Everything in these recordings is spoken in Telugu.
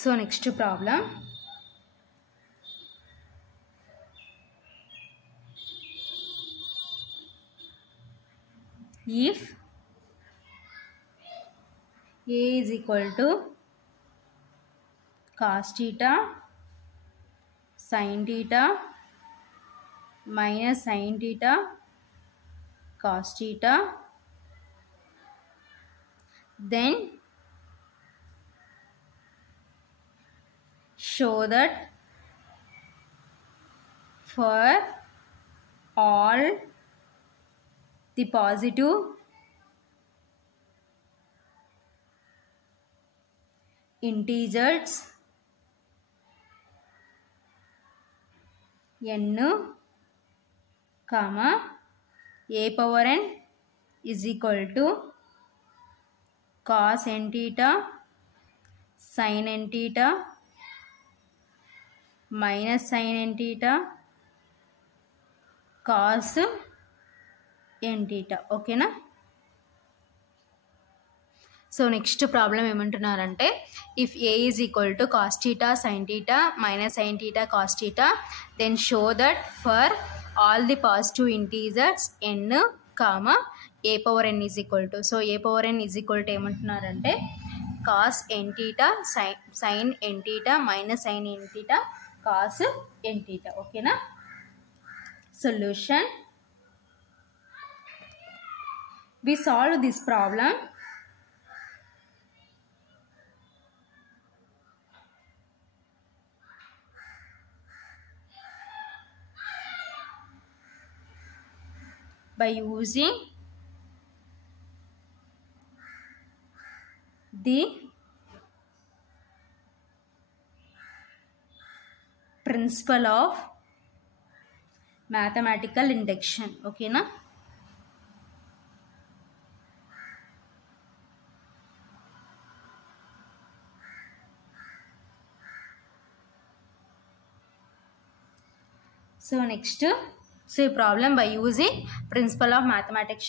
So next problem. If A is equal to cos theta sin theta minus sin theta cos theta, then show that for all the positive integers n, comma a power n is equal to cos n theta sin n theta minus sin n theta cos n theta. ఓకేనా? సో నెక్స్ట్ ప్రాబ్లం ఏమంటున్నారంటే if A is equal to cos theta sine theta minus sine theta cos theta then show that for all the positive integers n comma A power n is equal to, so A power n is equal to ఏమంటున్నారంటే cos n theta sine n theta minus sine n theta cos n theta. ఓకేనా? Solution. We solve this problem by using the principle of mathematical induction. Okay na? So next, so ఈ problem by using principle of mathematics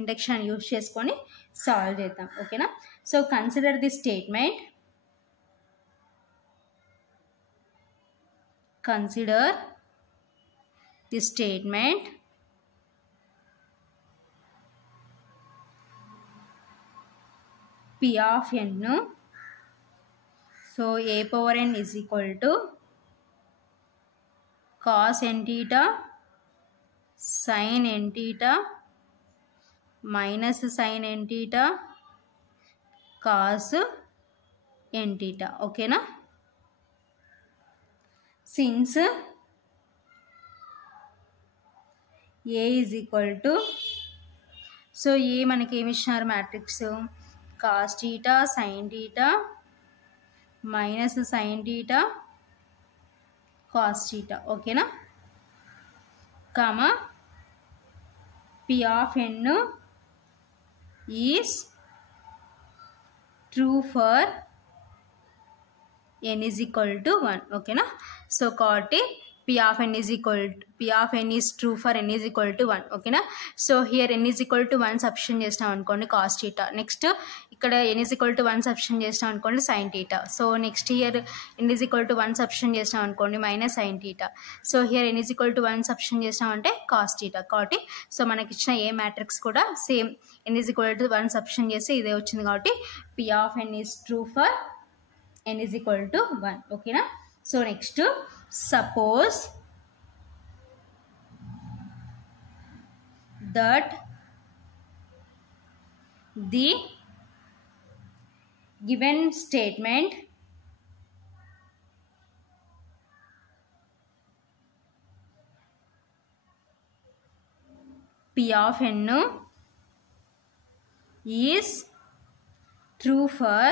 induction use చేసుకొని సాల్వ్ చేద్దాం. ఓకేనా? So consider the statement, consider the statement P of n, సో a power n is equal to cos n theta sin n theta minus sin n theta cos n theta. Okay na? Since a is equal to, so a మనకి ఏమి ఇచ్చినారు matrix cos theta sin theta minus sin theta cos theta. ఓకేనా? Comma P of n is true for n is equal to 1. ఓకేనా? సో కాబట్టి P of n is true for n is equal to 1. ఓకేనా? So here n is equal to 1 substitute చేసినాం అనుకోండి cos theta, నెక్స్ట్ ఇక్కడ n is equal to 1 substitute చేసినాం అనుకోండి sin theta, so next here n is equal to 1 substitute చేసినాం అనుకోండి minus sin theta, so here n is equal to 1 substitute చేసినాం అంటే cos theta. కాబట్టి సో మనకి ఇచ్చిన ఏ మ్యాట్రిక్స్ కూడా same n is equal to 1 substitute చేసి ఇదే వచ్చింది కాబట్టి P of n is true for n is equal to 1. ఓకేనా? So next suppose that the given statement P of n is true for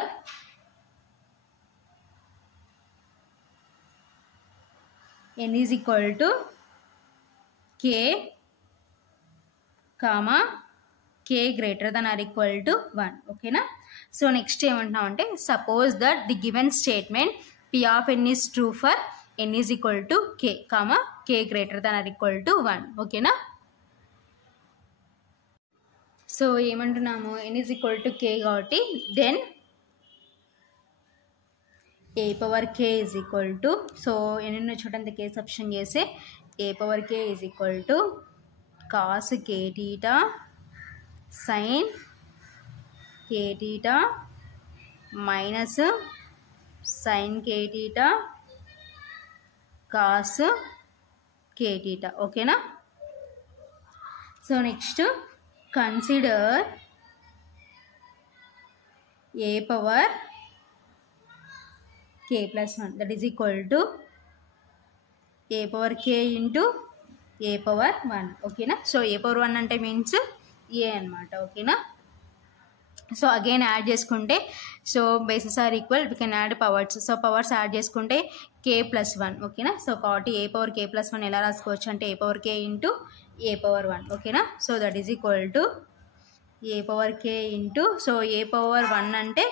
n is equal to k comma k greater than or equal to 1. ఓకేనా? సో నెక్స్ట్ ఏమంటున్నాం అంటే suppose that the given statement P of n is true for n is equal to k comma k greater than or equal to 1. ఓకేనా? సో ఏమంటున్నాము n is equal to k కాబట్టి then A power K is equal to, so ఎన్ని చూడండి కే సబ్స్టిట్యూషన్ చేస్తే A power K is equal to cos K theta sin K theta minus sign K theta cos K theta. ఓకేనా. So next consider A power k plus 1 that is equal to a power k into a power 1. ఓకేనా. సో a power 1 అంటే మీన్స్ a అనమాట. ఓకేనా. సో అగైన్ యాడ్ చేసుకుంటే so bases are equal we can add powers. So powers add చేసుకుంటే k plus 1. ఓకేనా. సో కాబట్టి a power k plus 1 ఎలా రాసుకోవచ్చు అంటే a power k into a power 1. ఓకేనా. So that is equal to a power k into so a power 1 అంటే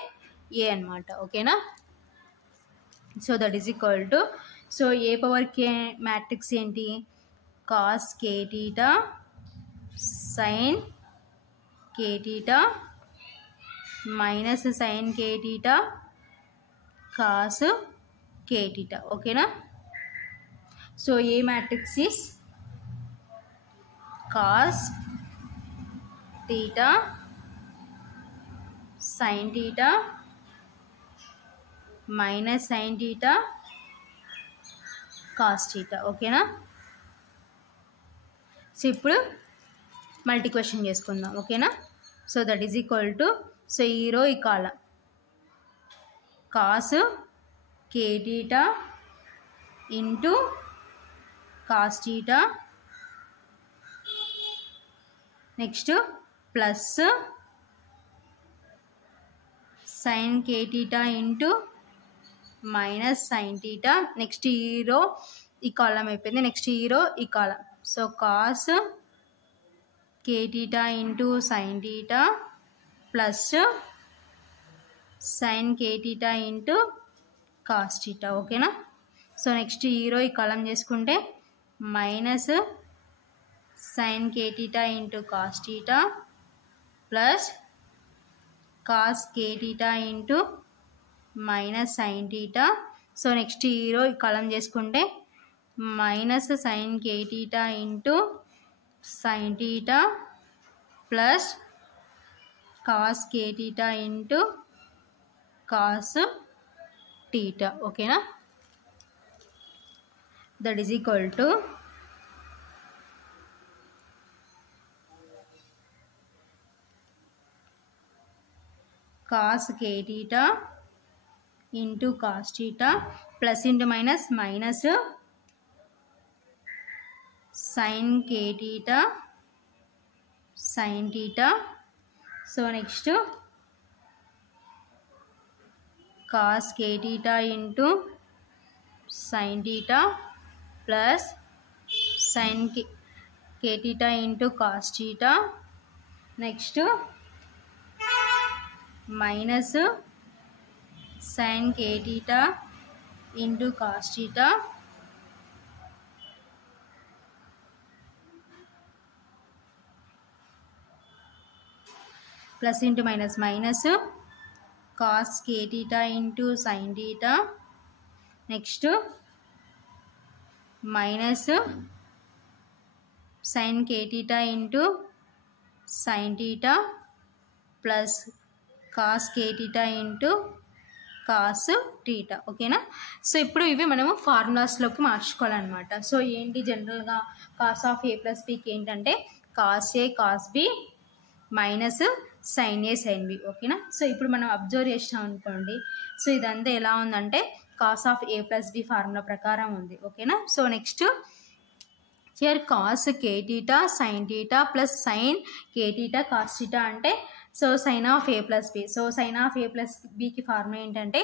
a అనమాట. ఓకేనా. So that is equal to so A power K matrix ఏంటి కాస్ కే టీటా సైన్ కే టీటా మైనస్ సైన్ కే టీటా కాస్ కే టీటా. ఓకేనా. So A matrix is cos theta sign theta minus sin theta cos theta. ఓకేనా. సో ఇప్పుడు మల్టీ క్వశ్చన్ చేసుకుందాం. ఓకేనా. So that is equal to so ఈ రో ఈ కాలం కాస్ కే theta into cos theta next plus sign కే theta into minus sin theta next ఈ రో ఈ కాలం అయిపోయింది. నెక్స్ట్ ఈ రో ఈ కాలం. సో కాస్ కే theta into sign theta plus sign కే టీటా ఇంటూ కాస్ టీటా. ఓకేనా. సో నెక్స్ట్ ఈ రో ఈ కాలం చేసుకుంటే మైనస్ సైన్ కే theta into cos theta plus cos కే theta into minus sin theta. So next ఈ రో ఈ కాలం చేసుకుంటే మైనస్ సైన్ కే theta into sign theta plus cos కే టీటా ఇంటూ కాస్ టీటా. ఓకేనా. That is equal to cos K theta into cos theta plus into minus minus sign K theta sign theta. So next cos K theta into sign theta plus sign K theta into cos theta next minus sign K theta into cos theta plus into minus minus cos K theta into sign theta next minus sign K theta into sign theta plus cos K theta into cos theta. ఓకేనా. సో ఇప్పుడు ఇవి మనము ఫార్ములాస్లోకి మార్చుకోవాలన్నమాట. సో ఏంటి జనరల్గా కాస్ ఆఫ్ ఏ ప్లస్ బికి ఏంటంటే కాస్ ఏ కాస్ బి మైనస్ సైన్ ఏ సైన్ బి. ఓకేనా. సో ఇప్పుడు మనం అబ్జర్వ్ చేసినాం అనుకోండి. సో ఇదంతా ఎలా ఉందంటే cos of A plus b formula ప్రకారం ఉంది. ఓకేనా. So next here cos K theta sign theta plus sign K theta cos theta అంటే so sine of A plus B. So sine of A plus బికి ఫార్ములా ఏంటంటే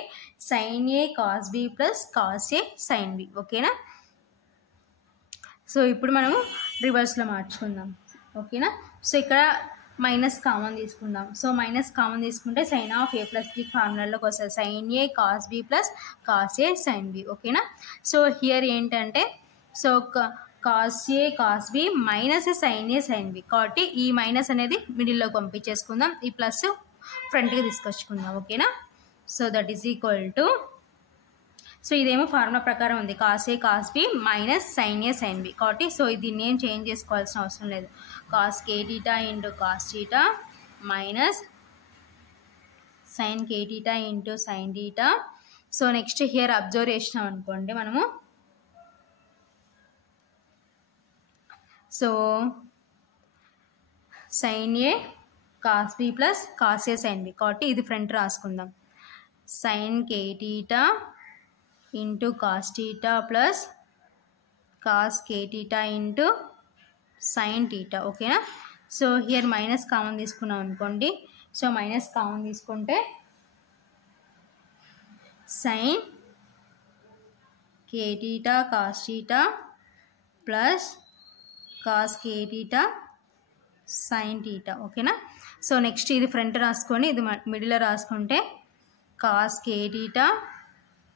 sine A cos B plus cos A sine B. ఓకేనా. సో ఇప్పుడు మనము రివర్స్లో మార్చుకుందాం. ఓకేనా. సో ఇక్కడ మైనస్ కామన్ తీసుకుందాం. సో మైనస్ కామన్ తీసుకుంటే sine of A plus B ఫార్ములాలోకి వస్తుంది sine A cos B plus cos A sine B. ఓకేనా. సో హియర్ ఏంటంటే సో కాస్ ఏ కాస్ బి మైనస్ సైన్ ఏ సైన్ బి కాబట్టి ఈ మైనస్ అనేది మిడిల్లోకి పంపించేసుకుందాం. ఈ ప్లస్ ఫ్రంట్కి తీసుకొచ్చుకుందాం. ఓకేనా. So that is equal to so ఇదేమో ఫార్ములా ప్రకారం ఉంది కాస్ ఏ కాస్ బి మైనస్ సైన్ ఏ సైన్ బి కాబట్టి సో దీన్ని ఏం చేంజ్ చేసుకోవాల్సిన అవసరం లేదు. Cos K theta into cos theta minus sign K theta into sign theta. So next here observe చేసినాం అనుకోండి మనము. So sine A cos B plus cos A sine B కాబట్టి ఇది ఫ్రంట్ రాసుకుందాం. సైన్ కే theta into cos theta plus cos కే టీటా ఇంటూ సైన్ టీటా. ఓకేనా. సో హియర్ మైనస్ కామన్ తీసుకున్నాం అనుకోండి. సో మైనస్ కామన్ తీసుకుంటే సైన్ కే theta cos theta plus cos కే టీటా సైన్ టీటా. ఓకేనా. సో నెక్స్ట్ ఇది ఫ్రంట్ రాసుకొని ఇది మిడిల్లో రాసుకుంటే కాస్ కే theta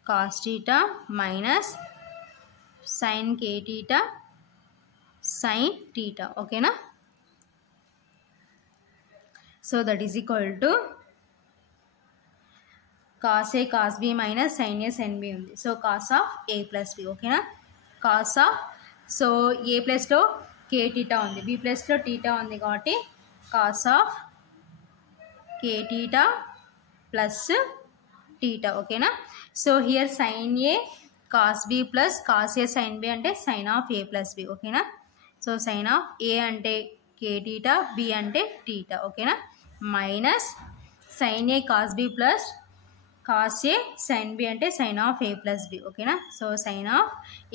cos theta minus sign కే టీటా సైన్ టీటా. ఓకేనా. So that is equal to cos A cos B minus sine A sine B ఉంది. So cos of A plus B. ఓకేనా. కాస్ ఆఫ్ సో ఏ ప్లస్లో కే టీటా ఉంది, బి ప్లస్లో టీటా ఉంది కాబట్టి cos of K theta plus theta. ఓకేనా. So here sine A cos B plus cos A sine B అంటే sine of A plus B. ఓకేనా. సో సైన్ ఆఫ్ ఏ అంటే కే టీటా, బి అంటే టీటా. ఓకేనా. Minus sine A cos B plus cos A sine B అంటే sine of A plus B. ఓకేనా. సో సైన్ ఆఫ్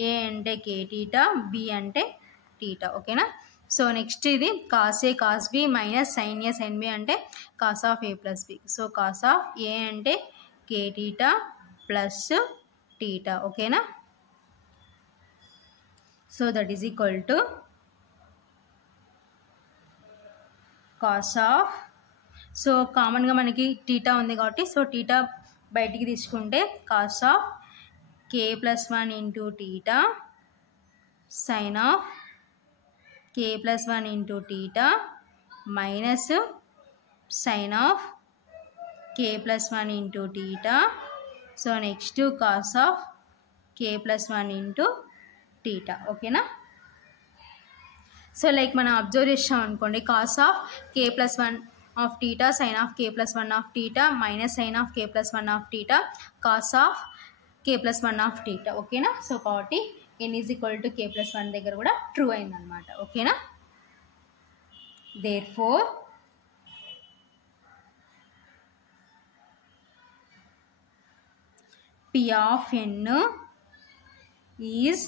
ఏ అంటే కే టీటా, బి అంటే టీటా. ఓకేనా. సో నెక్స్ట్ ఇది కాస్ ఏ కాస్ బి మైనస్ సైన్ ఏ సైన్ బి అంటే cos of A plus B. So cos of A అంటే కే టీటా ప్లస్ టీటా. ఓకేనా. So that is equal to cos of so కామన్గా మనకి టీటా ఉంది కాబట్టి సో టీటా బయటికి తీసుకుంటే cos of K plus 1 into theta sine of K plus 1 into theta minus sine of K plus 1 into theta. So next cos of K plus 1 into theta. ఓకేనా. సో లైక్ మనం అబ్జర్వ్ చేసాం అనుకోండి cos of K plus 1 of theta sine of K plus 1 of theta minus sine of K plus 1 of theta cos of K plus 1 of theta. ఓకేనా. సో కాబట్టి n is equal to k plus 1 దగ్గర కూడా ట్రూ అయిందనమాట. ఓకేనా. Therefore P of n is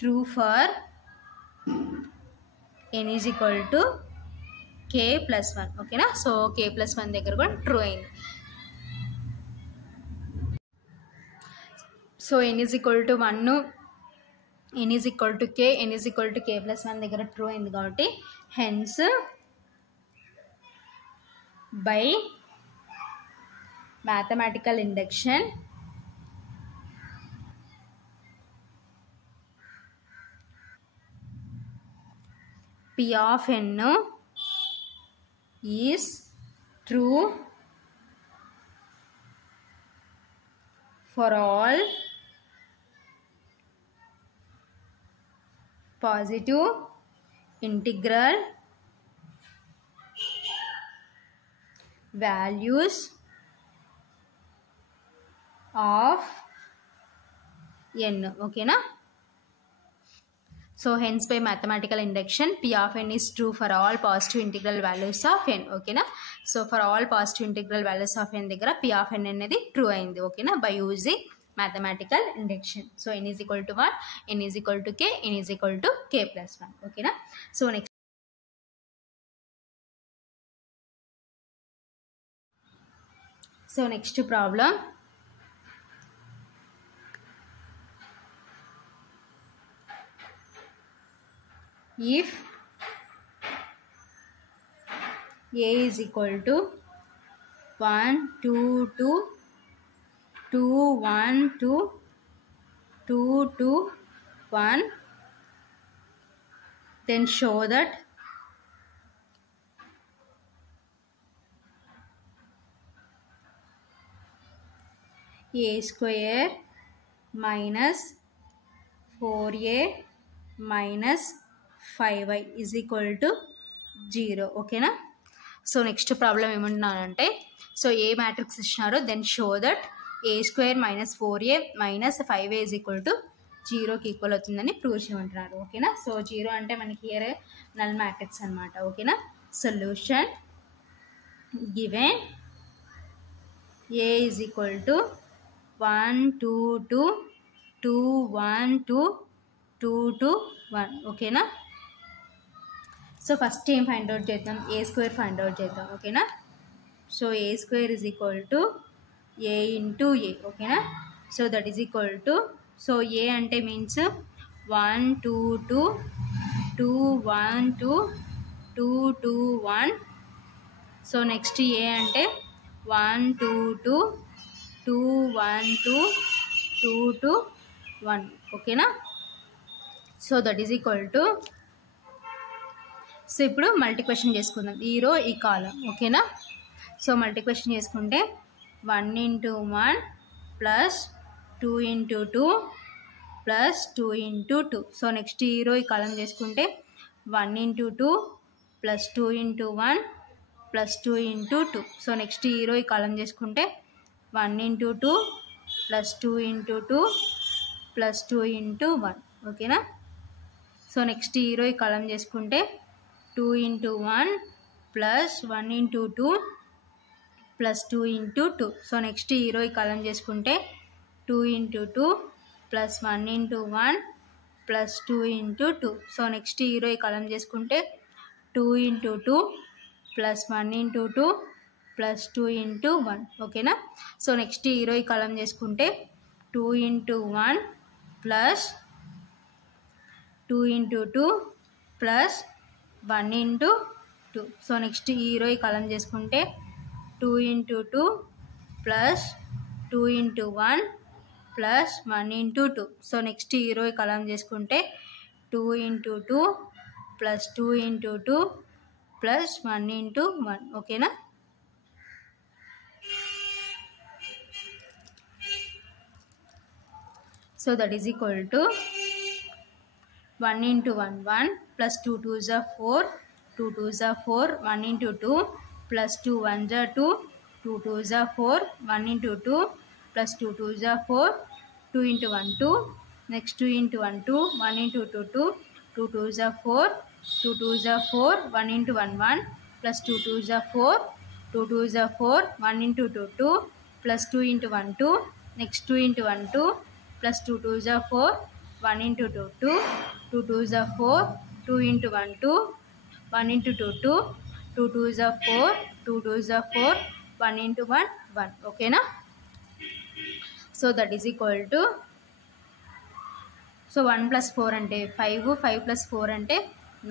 true for n is equal to k plus 1. ఓకేనా. సో k plus 1 దగ్గర కూడా ట్రూ అయింది. So n is equal to 1 n is equal to k n is equal to k plus 1 దగ్గర ట్రూ అయింది కాబట్టి hence by mathematical induction P of n is true for all positive integral values of n. ఓకేనా. So hence by mathematical induction P of n is true for all positive integral values of n. ఓకేనా. So for all positive integral values of n దగ్గర P of n అనేది ట్రూ అయింది. ఓకేనా. By using mathematical induction. So n is equal to 1 n is equal to k n is equal to k plus 1. ఓకేనా. So next problem if a is equal to 1 2 2 2 1 2 2 2 1 then show that A square minus 4a minus 5y is equal to 0. ఓకేనా. సో నెక్స్ట్ ప్రాబ్లం ఏమంటున్నానంటే, సో ఏ మ్యాట్రిక్స్ ఇచ్చినారో then show that A square minus 4a minus 5a is equal to 0కి ఈక్వల్ అవుతుందని ప్రూవ్ చేయమంటున్నారు. ఓకేనా. సో 0 అంటే మనకి హియర్ నల్ మ్యాట్రిక్స్ అనమాట. ఓకేనా. Solution given a is equal to 1 2 2 2 1 2 2 2 1. ఓకేనా. సో ఫస్ట్ ఏం ఫైండ్ అవుట్ చేద్దాం, ఏ స్క్వేర్ ఫైండ్ అవుట్ చేద్దాం. ఓకేనా. So A square is equal to A into A. ఓకేనా. So that is equal to, so A అంటే మీన్స్ 1 2 2 2 1 2 2 2 1. సో నెక్స్ట్ ఏ అంటే 1 2 2 2 1 2 2 2 1. ఓకేనా. So that is equal to, so ఇప్పుడు మల్టిప్లికేషన్ చేసుకుందాం ఈ రో ఈ కాలం. ఓకేనా. సో మల్టిప్లికేషన్ చేసుకుంటే 1 into 1 plus 2 into 2 plus 2 into 2. So next ఈ రో ఈ కాలం చేసుకుంటే 1 into 2 plus 2 into 1 plus 2 into 2. So next ఈ రో ఈ కాలం చేసుకుంటే 1 into 2 plus 2 into 2 plus 2 into 1. ఓకేనా. సో నెక్స్ట్ ఈ రో ఈ కాలం చేసుకుంటే 2 into 1 plus 1 into 2 plus 2 into 2. So next ఈ రో ఈ కాలం చేసుకుంటే 2 into 2 plus 1 into 1 plus 2 into 2. So next ఈ రో ఈ కాలం చేసుకుంటే 2 into 2 plus 1 into 2 plus 2 into 1. ఓకేనా. సో నెక్స్ట్ ఈ రో ఈ కాలం చేసుకుంటే 2 into 1 plus 2 into 2 plus 1 into 2. So next ఈ రో ఈ కాలం చేసుకుంటే 2 into 2 plus 2 into 1 plus 1 into 2. So next ఈ రో ఈ కాలం చేసుకుంటే 2 into 2 plus 2 into 2 plus 1 into 1. ఓకేనా. So that is equal to 1 into 1 1 plus 2 2s are 4 2 2s are 4 1 into 2 plus 2 1s are 2 2 2s are 4 1 into 2 plus 2 2s are 4 2 into 1 2 next 2 into 1 2 1 into 2 2 2 2s are 4 2 2s are 4 1 into 1 1 plus 2 2s are 4 2 2s are 4 1 into 2 2 plus 2 into 1 2 next 2 into 1 2 plus 2 2s are 4 1 into 2 2 2 2s are 4 2 into 1 2 1 into 2 2 2 2s are 4 2 2s are 4 1 into 1 1. ఓకేనా. So that is equal to, so 1 plus 4 అంటే 5 5 ప్లస్ 4 అంటే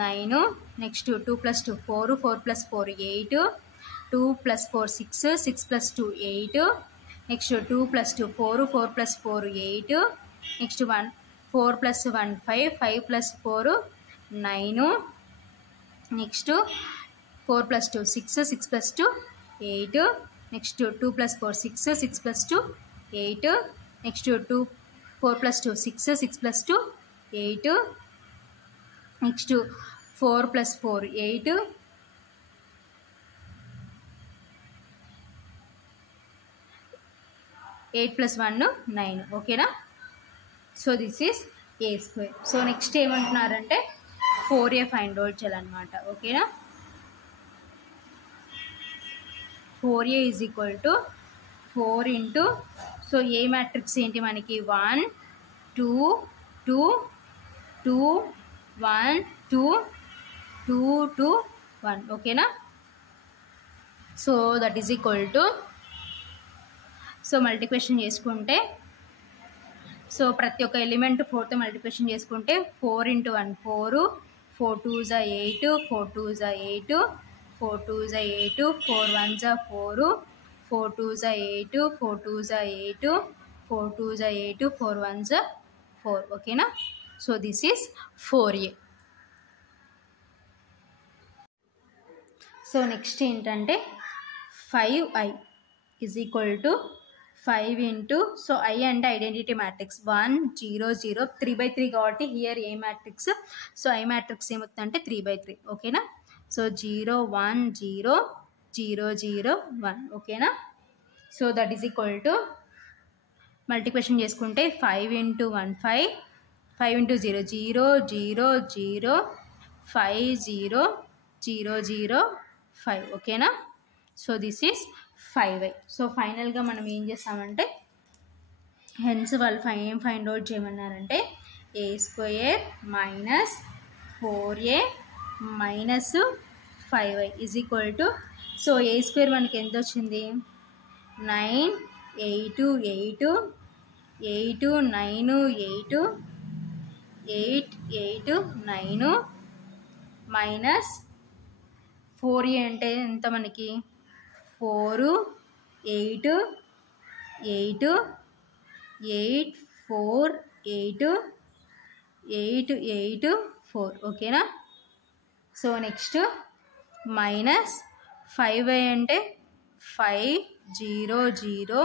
9 next 2 plus 2 4 4 plus 4 8 2 plus 4 6 6 plus 2 8 next 2 plus 2 4 4 plus 4 8 next 1 4 plus 1 5 5 plus 4 9 next 4 plus 2 6 6 plus 2 8 next 2 plus 4 6 6 plus 2 8 next 2 4 plus 2 6 6 plus 2 8 next 4 plus 4 8 8 plus 1 9. ఓకేనా. So this is a square. So next ఏమంటున్నారంటే 4a ఫైండ్ అవుట్ చేయాలన్నమాట. ఓకేనా. 4a is equal to 4 into, so A matrix ఏంటి మనకి 1 2 2 2 1 2 2 2 1. ఓకేనా. So that is equal to, so multiplication చేసుకుంటే, సో ప్రతి ఒక్క ఎలిమెంట్ 4తో మల్టిప్లికేషన్ చేసుకుంటే 4 into 1 4 4 2s are 8 4 2s are 8 4 2s are 8 4 1s are 4 4 2s are 8 4 2s are 8 4 2s are 8 4 1s are 4. ఓకేనా. So this is 4a. So next ఏంటంటే 5i is equal to 5 into, so I అంటే ఐడెంటిటీ మ్యాట్రిక్స్ 1 0 0 3/3 కాబట్టి here A matrix, so I matrix ఏమవుతుంది అంటే 3/3 ఓకేనా. సో 0 1 0 0 0 1 ఓకేనా. So that is equal to multiplication చేసుకుంటే 5 ఇంటూ 1 5 5 ఇంటూ 0 0 0 0 5 0 0 0 5 ఓకేనా. So this is 5y. So ఫైనల్గా మనం ఏం చేస్తామంటే హెన్స్ వాళ్ళు ఏం ఫైండ్ అవుట్ చేయమన్నారంటే a² minus 4a minus 5y is equal to, so a² మనకి ఎంత వచ్చింది 9 8 8 8 9 8 8 8 9 మైనస్ 4a అంటే ఎంత మనకి 4 8 8 8 4 8 8 8 4 ఓకేనా. సో నెక్స్ట్ మైనస్ 5y అంటే 5 0 0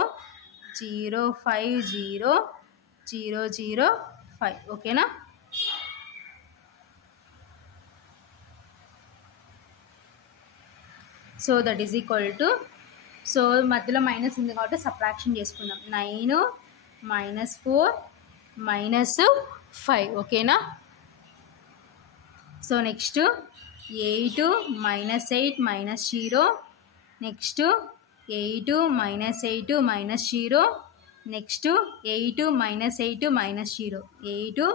0 5 0 0 0 5 ఓకేనా. So that is equal to, so మధ్యలో మైనస్ ఉంది కాబట్టి సబ్ట్రాక్షన్ చేసుకుందాం 9 మైనస్ 4 మైనస్ 5 ఓకేనా. So next 8 minus 8 minus 0, next 8 minus 8 minus 0, next 8 minus 8 minus 0 8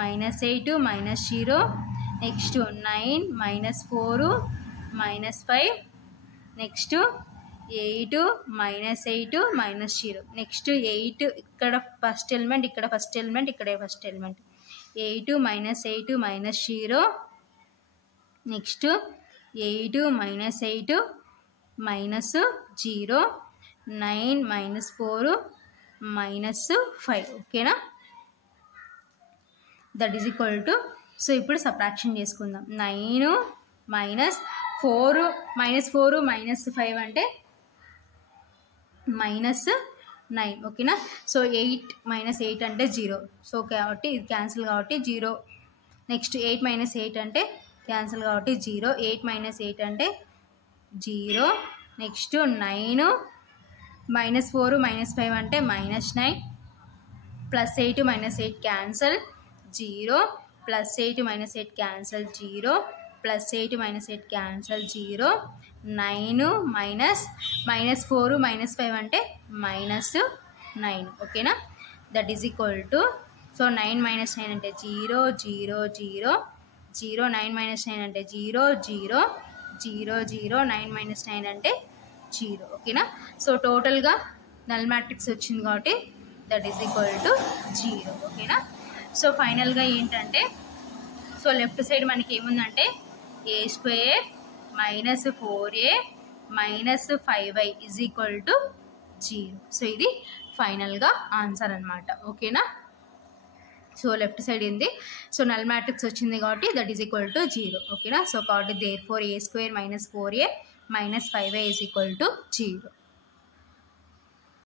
minus 8 minus 0, next 9 minus 4 minus 5, next 8 minus 8 minus 0, next 8 ఇక్కడ ఫస్ట్ ఎలిమెంట్ ఇక్కడ ఫస్ట్ ఎలిమెంట్ ఇక్కడే first element 8 minus 8 minus 0, next 8 minus 8 minus 0, 9 minus 4 minus 5 ఓకేనా. That is equal to, so ఇప్పుడు సబ్ట్రాక్షన్ చేసుకుందాం 9 మైనస్ 4 మైనస్ 5 అంటే మైనస్ 9 ఓకేనా. సో 8 మైనస్ 8 అంటే 0, సో కాబట్టి ఇది క్యాన్సిల్ కాబట్టి 0, నెక్స్ట్ 8 మైనస్ 8 అంటే క్యాన్సిల్ కాబట్టి 0, 8 మైనస్ 8 అంటే 0, నెక్స్ట్ 9 మైనస్ 4 మైనస్ 5 అంటే minus 9, plus 8 minus 8 cancel 0, plus 8 minus 8 cancel 0, plus 8 minus 8 cancel 0, 9 minus 4 minus 5 అంటే మైనస్ 9 ఓకేనా. That is equal to, so 9 minus 9 అంటే 0 0 0 0, 9 మైనస్ 9 అంటే 0 0 0 0, 9 మైనస్ 9 అంటే 0 ఓకేనా. సో టోటల్గా నల్ మ్యాట్రిక్స్ వచ్చింది కాబట్టి దట్ ఈజ్ ఈక్వల్ టు 0 ఓకేనా. సో ఫైనల్గా ఏంటంటే, సో లెఫ్ట్ సైడ్ మనకి ఏముందంటే a² minus 4a minus 5y is equal to 0. So ఇది ఫైనల్గా ఆన్సర్ అనమాట ఓకేనా. సో లెఫ్ట్ సైడ్ ఉంది, సో నల్ మ్యాట్రిక్స్ వచ్చింది కాబట్టి దట్ ఈజ్ ఈక్వల్ టు 0 ఓకేనా. సో కాబట్టి therefore a² minus 4a minus 5y is equal to 0.